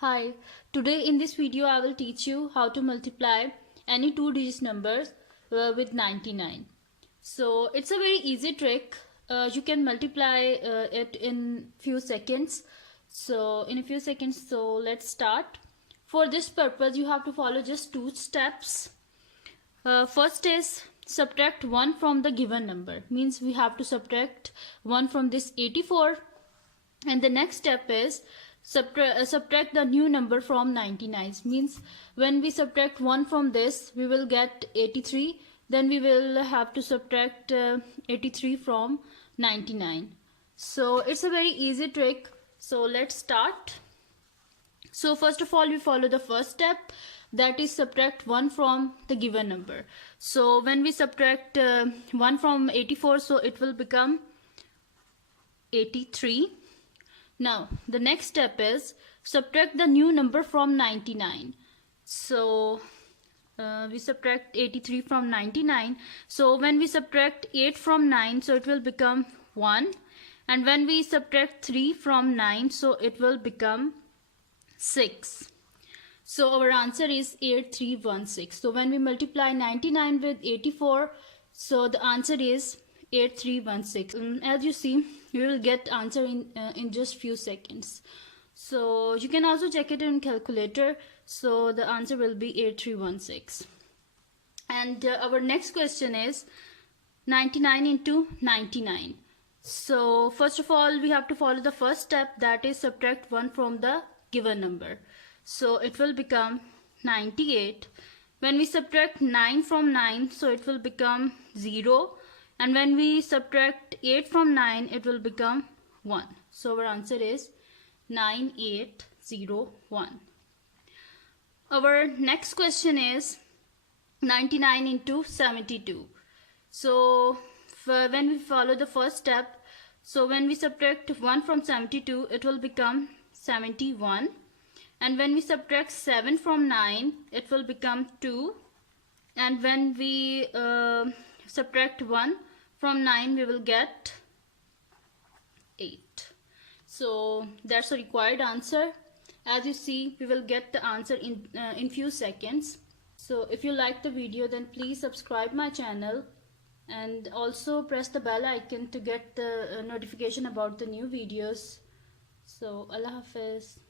Hi, today in this video I will teach you how to multiply any two-digit numbers with 99. So it's a very easy trick. You can multiply it in few seconds. So let's start. For this purpose you have to follow just two steps. First is subtract 1 from the given number. Means we have to subtract 1 from this 84, and the next step is subtract the new number from 99. Means when we subtract 1 from this we will get 83, then we will have to subtract 83 from 99. So it's a very easy trick. So let's start. So first of all we follow the first step, that is subtract 1 from the given number. So when we subtract 1 from 84, so it will become 83. Now the next step is subtract the new number from 99. So we subtract 83 from 99. So when we subtract 8 from 9, so it will become 1. And when we subtract 3 from 9, so it will become 6. So our answer is 8316. So when we multiply 99 with 84, so the answer is 8316. As you see, you will get answer in just few seconds. So you can also check it in calculator. So the answer will be 8316. And our next question is 99 into 99. So first of all we have to follow the first step, that is subtract 1 from the given number. So it will become 98. When we subtract 9 from 9, so it will become 0. And when we subtract 8 from 9, it will become 1. So our answer is 9801. Our next question is 99 into 72. So when we follow the first step, so when we subtract 1 from 72, it will become 71. And when we subtract 7 from 9, it will become 2. And when we subtract 1 from 9, we will get 8. So that's the required answer. As you see, we will get the answer in few seconds. So if you like the video, then please subscribe my channel and also press the bell icon to get the notification about the new videos. So Allah Hafiz.